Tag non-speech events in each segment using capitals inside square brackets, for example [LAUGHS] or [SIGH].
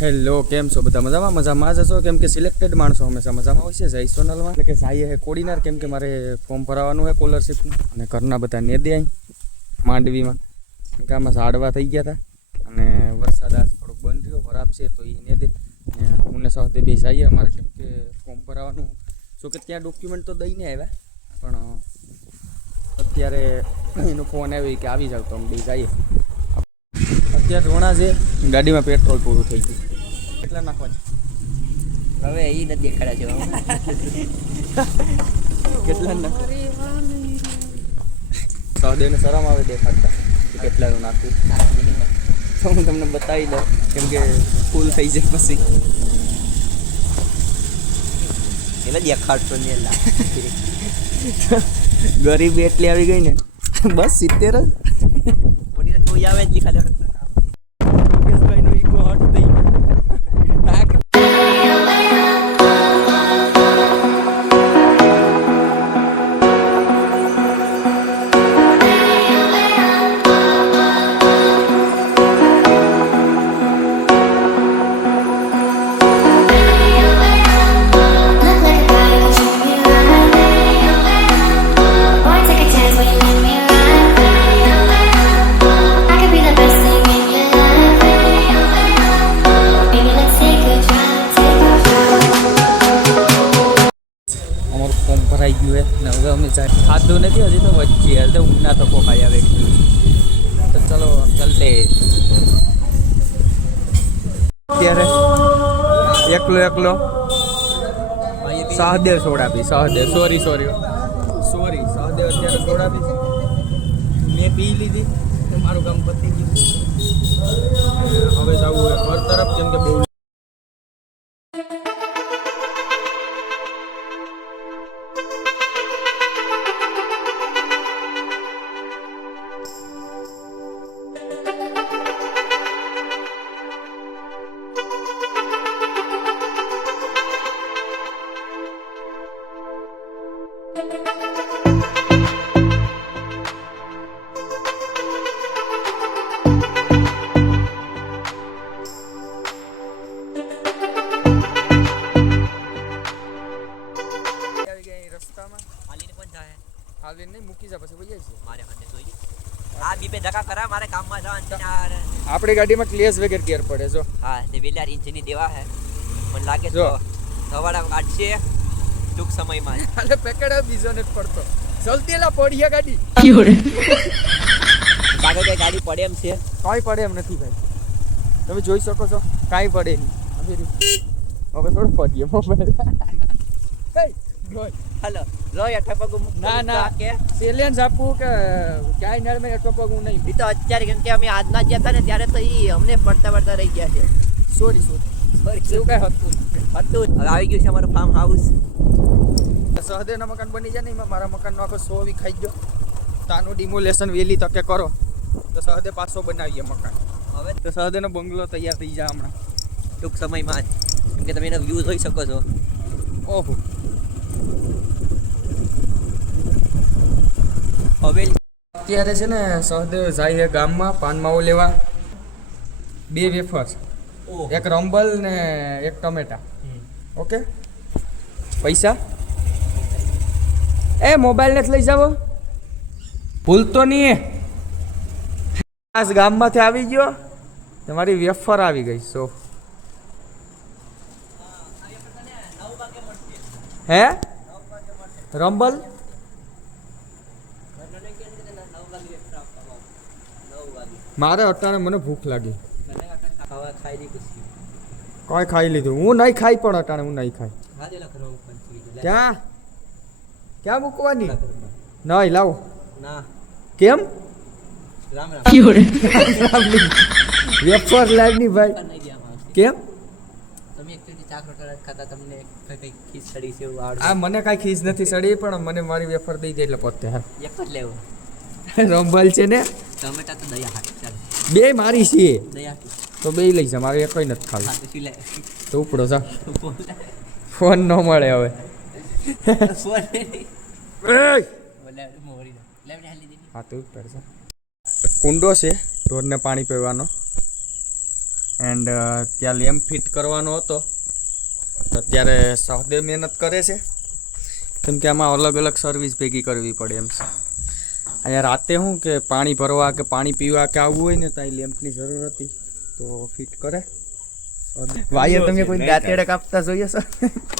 Hello કેમ છો? બધા મજામાં? મજામાં જ હશો? કેમ કે સિલેક્ટેડ માણસો હંમેશા મજામાં હોય છે. જય સોનલમાં એટલે કે સાઈએ હે કોડીનાર કેમ કે મારે ફોર્મ ભરાવાનું છે સ્કોલરશીપનું અને ઘરના બધા નેદે અહીં, માંડવીમાં. કે આમાં થઈ ગયા હતા અને વરસાદ આજ થોડોક બંધ રહ્યો વરાપ છે તો એ નેદે અને હું સાથે બે જઈએ, અમારે કેમ કે ફોર્મ ભરાવાનું, શું કે ત્યાં ડોક્યુમેન્ટ તો દઈને આવ્યા. પણ, અત્યારે એનો ફોન આવ્યો કે આવી જાવ તો અમે બે જઈએ. અત્યારે રોણા છે, ગાડીમાં પેટ્રોલ પૂરું થઈ ગયું. કેટલા નાખવા છે હવે એ નથી દેખાડ્યા છે કેટલા નાખ સહદેવને શરમ આવે દેખાડતા કે કેટલાનું નાખવું. તો હું તમને બતાવી દઉં, કેમ કે ફૂલ થઈ જાય પછી. એટલે દેખાડતો નહીં ગરીબી એટલી આવી ગઈ ને. બસ સિત્તેર જ. આવે જ ખાલી. ને હવે અમે જાય. ખાધું નથી હજી તો વચ્ચે હજી તો ઊંઘના તકો ખાઈ આવે તો ચલો ચલતે. અત્યારે એકલો એકલો Sahdev સોડાપી Sahdev. Sorry sorry sorry Sahdev અત્યારે સોડાપી મેં પી લીધી મારું કામ પતી ગયું. હવે જવું હોય ઘર તરફ જેમ કે બહુ જા પછી વહી છે મારે હંડે જોઈ આ બીબે ધક્કા કરા મારે કામમાં જવાનું છે આપણી ગાડીમાં ક્લેસ વગર ગેર પડે જો. હા તે વેલાર ઇન્જિનની દેવા હે. મને લાગે જો. તો ધવાડા કાઢશે. ટૂંક સમયમાં. અરે [LAUGHS] પેકેડ બીજો ને પડતો જલ્દી એલા પડી ગાડી. કાગે કે ગાડી પડે એમ છે? કાંઈ પડે એમ નથી ભાઈ. તમે જોઈ શકો છો કાંઈ પડે નહીં. હવે થોડું પડીએ મોબાઈલ. [LAUGHS] કઈ. હાલો લો પગ ના ના. કે? આપવું કે ક્યાંય નળ મેં એટલો પગ હું નહીં તો અત્યારે કેમ કે અમે આજના ગયા હતા ને ત્યારે તો એ અમને પડતા પડતા રહી ગયા છે. સોરી સોરી સોરી એવું કાંઈ હતું હતું હવે આવી ગયું છે અમારું ફાર્મ હાઉસ સહદેવના મકાન બની જાય ને એમાં મારા મકાનનો આખો સો વી ખાઈ ગયો. તાનું ડિમોલેશન વહેલી તકે કરો. તો સહદે પાછો બનાવીએ મકાન. હવે? તો સહદેવનો બંગલો તૈયાર થઈ જાય હમણાં. ટૂંક સમયમાં જ. કેમ કે તમે એનો વ્યૂ જોઈ શકો છો. ઓહો. હવેલી અત્યારે છે ને સહદેવ જાય ગામમાં પાનમાવો લેવા. બે વેફર એક રંબલ ને એક ટમેટા. ઓકે? પૈસા? એ મોબાઈલ નથી લઈ જાવો ભૂલતો નહીં આજ ગામમાંથી આવી ગયો તમારી વેફર આવી ગઈ સો. હે? રંબલ? મારે અટાણે મને ભૂખ લાગી. કોઈ ખાઈ લીધું? હું નહીં ખાઈ પણ અટાણે હું નહીં ખાઈ. ક્યાં? ક્યાં મૂકવાની? નહીં લાવો. કેમ? [LAUGHS] [LAUGHS] વેફર લાગની ભાઈ. કેમ? ખાતા તમને કઈ કઈ ખીચ છે એવું આવડે? આ મને કાંઈ ખીજ નથી સડી પણ મને મારી વેફર દઈ દે એટલે પોતે હા. એક જ લેવું. રંબલ છે ને? ટમેટા તો દયા હાટ બે મારી છે. દયા તો બે લઈ જા મારે કોઈ નથી ખાવી. તો ઉપડો જા. ફોન ન મળે હવે. હા તો ઉપર છે કુંડો છે ઢોરને પાણી પીવાનો. એન્ડ ત્યાં લેમ્પ ફિટ કરવાનો હતો. અત્યારે સહદેવ મહેનત કરે છે. કેમ કે આમાં અલગ અલગ સર્વિસ ભેગી કરવી પડે એમ છે. અહીંયા રાતે શું કે પાણી ભરવા કે પાણી પીવા કે આવવું હોય ને ત્યાં લેમ્પની જરૂર હતી. તો ફિટ કરે. વાયર તમે કોઈ દાંતેડે કાપતા જોઈએ સર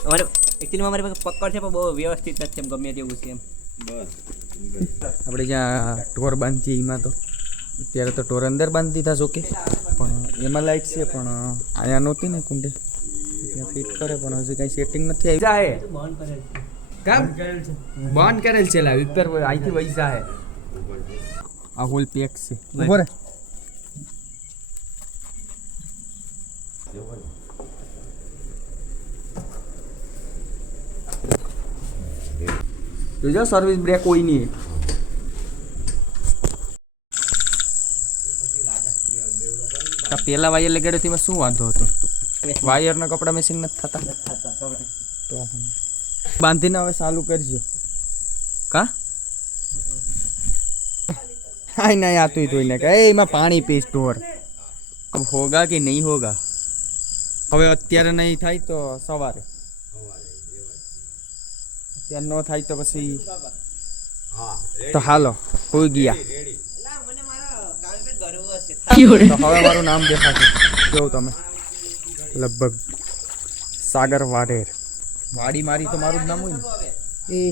અમારે એકચ્યુઅલીમાં અમારી પાસે પકડ છે પણ બહુ વ્યવસ્થિત નથી એમ ગમે તેવું છે એમ. આપણે જ્યાં ઢોર બાંધીએ એમાં તો. અત્યારે તો ઢોર અંદર બાંધી દીધા જોકે. પણ એમાં લાઈટ છે પણ અહીંયા નહોતી ને કુંડે. ત્યાં ફિટ કરે પણ હજી કઈ સેટિંગ નથી આવી. જાય કામ? બંધ કરેલ છે લા ઉપર અહીંથી પૈસા હે આ હોલ પેક છે. ઉપર જોજો સર્વિસ બ્રેક કોઈ નહીં. પેલા વાયર લગાડ્યો તેમાં શું વાંધો હતો? વાયરના કપડા મેસિંગ નથી થતા. તો બાંધીને હવે ચાલુ કરજો. કા? હાય ના આતું ધોઈને કે એમાં પાણી ઢોર. અબ હોગા કે નહીં હોગા? હવે અત્યારે નહીં થાય તો સવારે. અત્યારે ન થાય તો પછી તો હાલો હોઈ ગયા. હવે મારું નામ દેખાશે. કેવું તમે. લગભગ સાગર વાડેર વાડી મારી તો મારું જ નામ હોય ને એ.